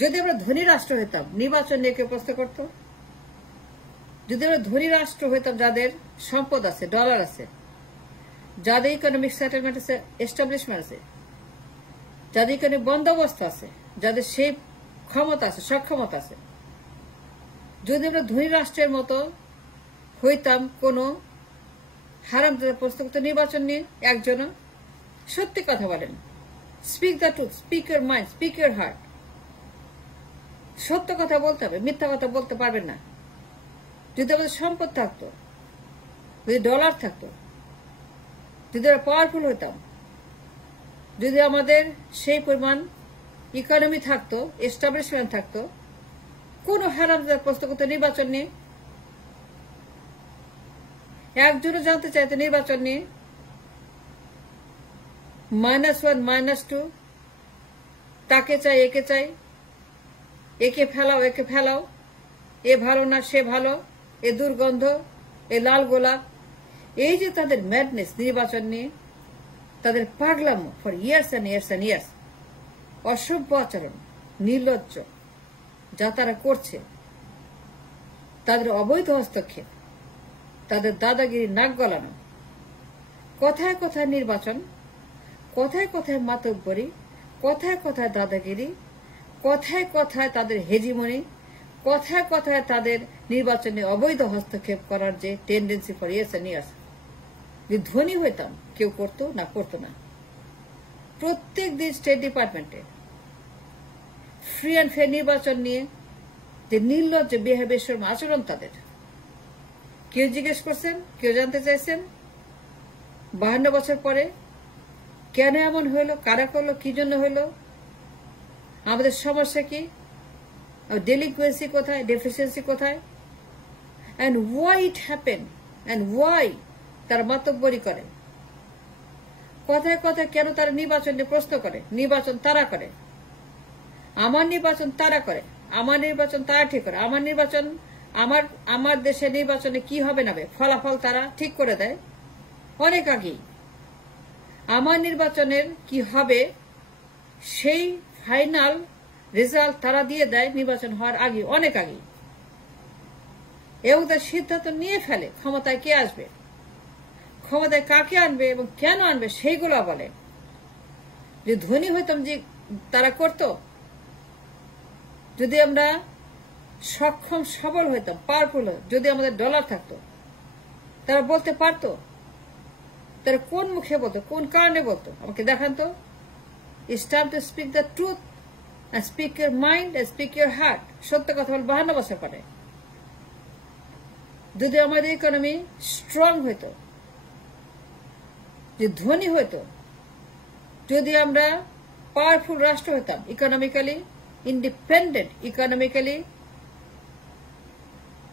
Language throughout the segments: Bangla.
যদি আমরা ধনী রাষ্ট্র হইতাম নির্বাচন নিয়ে কেউ প্রশ্ন করত? যদি আমরা ধনী রাষ্ট্র হইতাম যাদের সম্পদ আছে, ডলার আছে, যাদের ইকোনমিক সেটেলমেন্ট আছে, এস্টাবলিশমেন্ট আছে, যাদের ইকোনমিক বন্দোবস্ত আছে, যাদের সেই ক্ষমতা আছে, সক্ষমতা আছে, যদি আমরা ধনী রাষ্ট্রের মতো হইতাম, কোন হারামজাদা প্রশ্ন করত নির্বাচন নিয়ে? একজনও সত্যি কথা বলেন, speak the truth, speak your mind, speak your heart. সত্য কথা বলতে হবে, মিথ্যা কথা বলতে পারবেন না। যদি আমাদের সম্পদ থাকতো, যদি ডলার থাকতো, যদি আমরা পাওয়ারফুল হইতাম, যদি আমাদের সেই পরিমাণ ইকোনমি থাকতো, এস্টাবলিশমেন্ট থাকতো, কোন হারামজাদা প্রশ্ন করতো নির্বাচন নিয়ে? একজনও জানতে চাইতো নির্বাচন নিয়ে? -1 -2, তাকে চাই, একে চাই, একে ফেলাও, একে ফেলাও, এ ভালো না, সে ভালো, এ দুর্গন্ধ, এ লাল গোলাপ। এই যে তাদের ম্যাডনেস নির্বাচন নিয়ে, তাদের পাগলামো for years and years and years, অসভ্য আচরণ, নির্লজ্জ যা তারা করছে, তাদের অবৈধ হস্তক্ষেপ, তাদের দাদাগিরি, নাক গলানো, কথায় কথায় নির্বাচন, কথায় কথায় মাতব্বরি, কথায় কথায় দাদাগিরি, কথায় কথায় তাদের হেজিমনি, কথায় কথায় তাদের নির্বাচনে অবৈধ হস্তক্ষেপ করার যে tendency for years and years. যদি ধনী হইতাম কেউ করতো না, করতো না। প্রত্যেক দিন স্টেট ডিপার্টমেন্টে ফ্রি অ্যান্ড ফেয়ার নির্বাচন নিয়ে যে নির্লজ্জ বেহাবেশর আচরণ তাদের, কেউ জিজ্ঞেস করছেন? কেউ জানতে চাইছেন 52 বছর পরে কেন এমন হইল? কারা করলো? কি জন্য হইল? আমাদের সমস্যা কি? ডেলিকুয়েন্সি কোথায়? ডেফিসিয়েন্সি কোথায়? And why it happen, and why তারা মাতব্বরি করে? কথায় কথায় কেন তারা নির্বাচন নিয়ে প্রশ্ন করে? নির্বাচন তারা করে, আমার নির্বাচন তারা করে, আমার নির্বাচন তারা ঠিক করে, আমার নির্বাচন, আমার দেশের নির্বাচনে কি হবে না হবে ফলাফল তারা ঠিক করে দেয় অনেক আগেই। আমার নির্বাচনের কি হবে সেই ফাইনাল রেজাল্ট তারা দিয়ে দেয় নির্বাচন হওয়ার আগে, অনেক আগে। এবং তার সিদ্ধান্ত নিয়ে ফেলে ক্ষমতায় কে আসবে, ক্ষমতায় কাকে আনবে এবং কেন আনবে সেইগুলো বলে। যে ধনী হইতাম যে তারা করত, যদি আমরা সক্ষম সবল হইতাম, পাওয়ারফুল, যদি আমাদের ডলার থাকতো, তারা বলতে পারতো। তারা কোন মুখে বলতো, কোন কারণে বলতো আমাকে দেখান তো। It's time to speak the truth and speak your mind and speak your heart. সত্য কথা বল 52 বছর পরে। যদি আমাদের ইকোনমি স্ট্রং হইতো, যে ধনী হইতো, যদি আমরা পাওয়ারফুল রাষ্ট্র হইতাম, ইকোনমিক্যালি ইন্ডিপেন্ডেন্ট, ইকোনমিক্যালি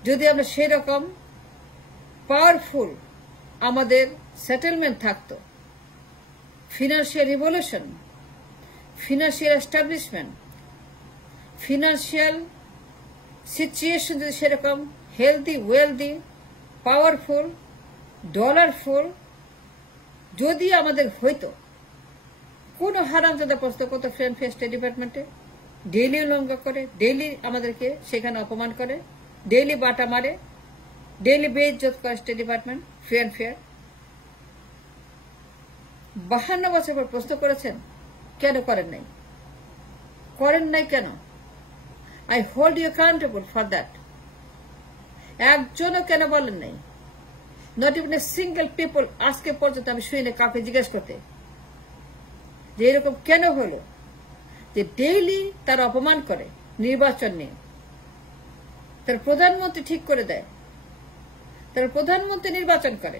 যদি আমরা সেই রকম পাওয়ারফুল আমাদের সেটেলমেন্ট থাকতো, financial revolution, financial establishment, financial situation যদি সেরকম হেলদি, ওয়েলদি, পাওয়ারফুল, ডলারফুল যদি আমাদের হইতো, কোন হারামজাদা প্রশ্ন কত ফ্রেন্ড ফেয়ার স্টেট ডিপার্টমেন্টে ডেইলি উল্লঙ্ঘন করে, ডেইলি আমাদেরকে সেখানে অপমান করে, ডেইলি বাটা মারে, ডেইলি বেইজ্জত করে state department free and fair. 52 বছর পর প্রশ্ন করেছেন, কেন করেন নাই? করেন নাই কেন? I hold you accountable for that. একজনও কেন বলেন নাই? Not even a single people আজকে পর্যন্ত আমি শুনি না কাউকে জিজ্ঞেস করতে যে এরকম কেন হলো, যে ডেইলি তারা অপমান করে নির্বাচন নিয়ে। তার প্রধানমন্ত্রী ঠিক করে দেয়, তার প্রধানমন্ত্রী নির্বাচন করে,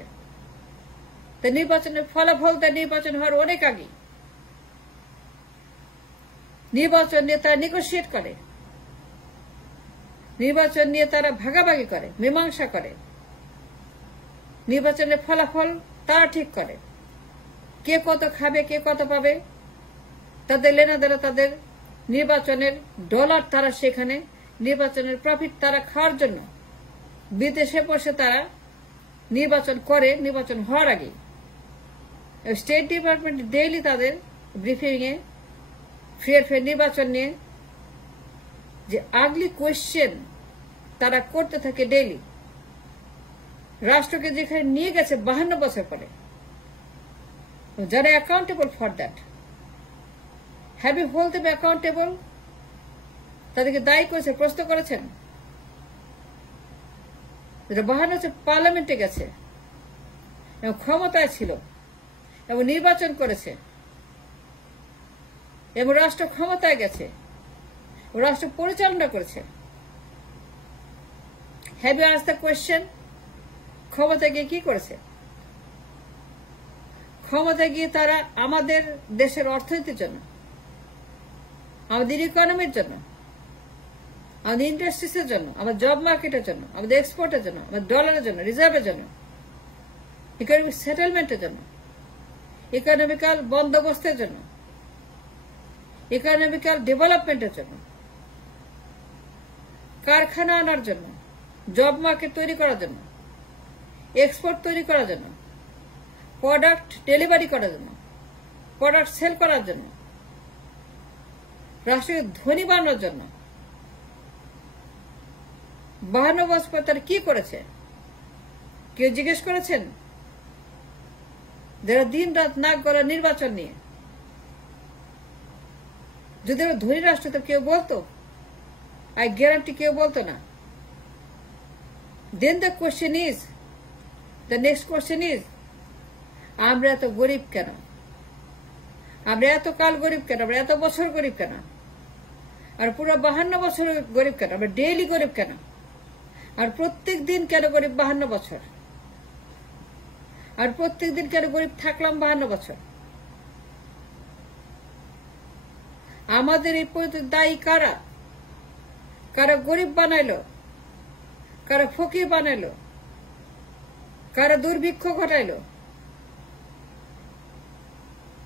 তার নির্বাচনের ফলাফল দেয় নির্বাচন হওয়ার অনেক আগে। নির্বাচন নিয়ে তারা নেগোশিয়েট করে, নির্বাচন নিয়ে তারা ভাগাভাগি করে, মীমাংসা করে, নির্বাচনের ফলাফল তারা ঠিক করে, কে কত খাবে, কে কত পাবে, তাদের লেনাদেনা, তাদের নির্বাচনের ডলার তারা সেখানে নির্বাচনের প্রফিট তারা খাওয়ার জন্য বিদেশে বসে তারা নির্বাচন করে, নির্বাচন হওয়ার আগে। স্টেট ডিপার্টমেন্ট ডেইলি তাদের ব্রিফিং এ ফেয়ার নির্বাচন নিয়ে যে আগলি কোয়েশ্চেন তারা করতে থাকে ডেইলি, রাষ্ট্রকে যেখানে নিয়ে গেছে 52 বছর পরে, যারা accountable for that, have you hold them accountable? তাদেরকে দায়ী করেছে, প্রশ্ন করেছেন? 52 বছর পার্লামেন্টে গেছে এবং ক্ষমতায় ছিল এবং নির্বাচন করেছে এবং রাষ্ট্র ক্ষমতায় গেছে, রাষ্ট্র পরিচালনা করেছে। Have you asked the question? ক্ষমতায় গিয়ে কি করেছে? ক্ষমতায় গিয়ে তারা আমাদের দেশের অর্থনীতির জন্য, আমাদের ইকোনমির জন্য, আমাদের ইন্ডাস্ট্রিজের জন্য, আমাদের জব মার্কেটের জন্য, আমাদের এক্সপোর্টের জন্য, আমাদের ডলারের জন্য, রিজার্ভের জন্য, ইকোনমিক সেটেলমেন্টের জন্য, ইকোনমিক্যাল বন্দোবস্তের জন্য, ইকোনমিক্যাল ডেভেলপমেন্টের জন্য, কারখানা আনার জন্য, জব মার্কেট তৈরি করার জন্য, এক্সপোর্ট তৈরি করার জন্য, প্রোডাক্ট ডেলিভারি করার জন্য, প্রোডাক্ট সেল করার জন্য, রাষ্ট্রকে ধনী বানানোর জন্য। 52 বছর পর তারা কি করেছে? কেউ জিজ্ঞেস করেছেন? যারা দিন রাত নাক গলা নির্বাচন নিয়ে, যদি ধনী রাষ্ট্র তো কেউ বলতো? আই গ্যারান্টি কেউ বলতো না। Then the question is, the next question is, আমরা এত গরিব কেন? আমরা এত কাল গরিব কেন? আমরা এত বছর গরিব কেন? আর পুরো 52 বছর গরিব কেন? আমরা ডেইলি গরিব কেন? আর প্রত্যেক দিন কেন গরিব 52 বছর? আর প্রত্যেক দিন কেন গরিব থাকলাম 52 বছর? আমাদের এই দায়ী কারা? কারা গরিব বানাইলো? কারা ফকির বানাইলো? কারা দুর্ভিক্ষ ঘটাইলো?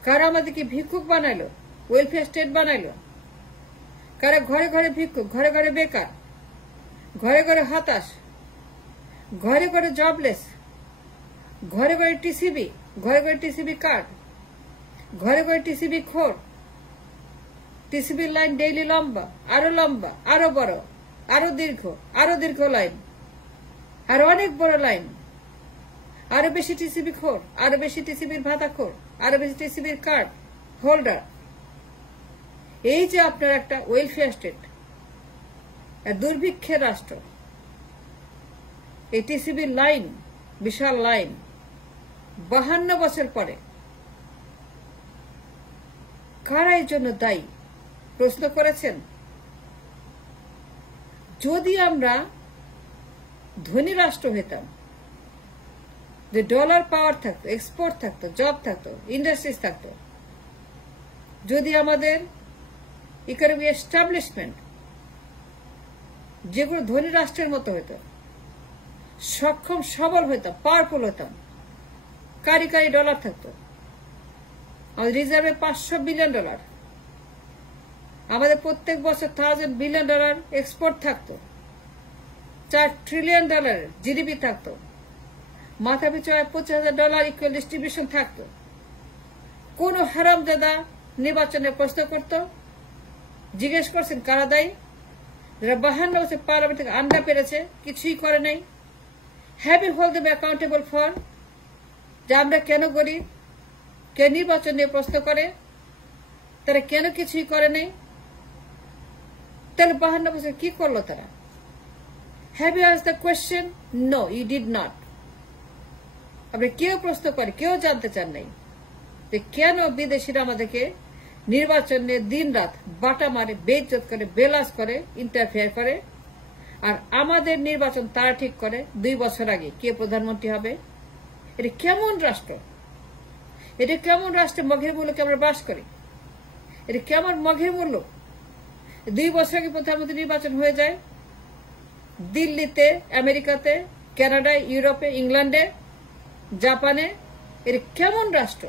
কারা আমাদেরকে ভিক্ষুক বানাইলো, ওয়েলফেয়ার স্টেট বানাইলো? কারা ঘরে ঘরে ভিক্ষুক, ঘরে ঘরে বেকার, ঘরে ঘরে হতাশ, ঘরে ঘরে জবলেস, ঘরে ঘরে টিসিবি, ঘরে ঘরে টিসিবি কার্ড, ঘরে ঘরে টিসিবি খোর, টিসিবি লাইন ডেইলি লম্বা, আরো বড়, আরো দীর্ঘ লাইন, আরো অনেক বড় লাইন, আরো বেশি টিসিবি খোর, আরো বেশি টিসিবির ভাতা খোর, আরো বেশি টিসিবির কার্ড হোল্ডার। এই যে আপনার একটা ওয়েলফেয়ার স্টেট, দুর্ভিক্ষের রাষ্ট্র, এই টিসিবির লাইন, বিশাল লাইন, 52 বছর পরে কারা এর জন্য দায়ী? প্রশ্ন করেছেন? যদি আমরা ধনী রাষ্ট্র হইতাম, যে ডলার পাওয়ার থাকতো, এক্সপোর্ট থাকতো, জব থাকতো, ইন্ডাস্ট্রিজ থাকতো, যদি আমাদের ইকোনমিক এস্টাবলিশমেন্ট যেগুলো ধনী রাষ্ট্রের মতো হইতো, সক্ষম সবল হইতাম, পাওয়ারফুল হইতাম, কারি ডলার থাকতো, আমাদের রিজার্ভে $500 বিলিয়ন, আমাদের প্রত্যেক বছর $1000 বিলিয়ন এক্সপোর্ট থাকতো, $4 ট্রিলিয়ন জিডিপি থাকতো, মাথা পিছু $25,000 ইকুয়াল ডিস্ট্রিবিউশন থাকতো, কোন হারামজাদা নির্বাচনে প্রশ্ন করত? জিজ্ঞেস করছেন কারা দায়ী? যারা 52 বছর পার্লামেন্ট থেকে আন্ডা পেরেছে, কিছুই করে নাই। Have you hold them accountable for, যে আমরা কেন গরিব? কে নির্বাচন নিয়ে প্রশ্ন করে? তারা কেন কিছুই করে নাই? তাহলে 52 বছর কি করলো তারা? Have you asked the question? No, you did not. আপনি কেউ প্রশ্ন করে, কেউ জানতে চান নাই যে কেন বিদেশিরা আমাদেরকে নির্বাচনে দিন রাত বাটা মারে, বেইজ্জত করে, বেলাস করে, ইন্টারফেয়ার করে, আর আমাদের নির্বাচন তারা ঠিক করে 2 বছর আগে কে প্রধানমন্ত্রী হবে। এটা কেমন রাষ্ট্র? এটা কেমন রাষ্ট্রে মঘের মূল্যকে আমরা বাস করি? এটা কেমন মঘের মূল্য? 2 বছর আগে প্রধানমন্ত্রী নির্বাচন হয়ে যায় দিল্লিতে, আমেরিকাতে, কানাডায়, ইউরোপে, ইংল্যান্ডে, জাপানে। এটা কেমন রাষ্ট্র?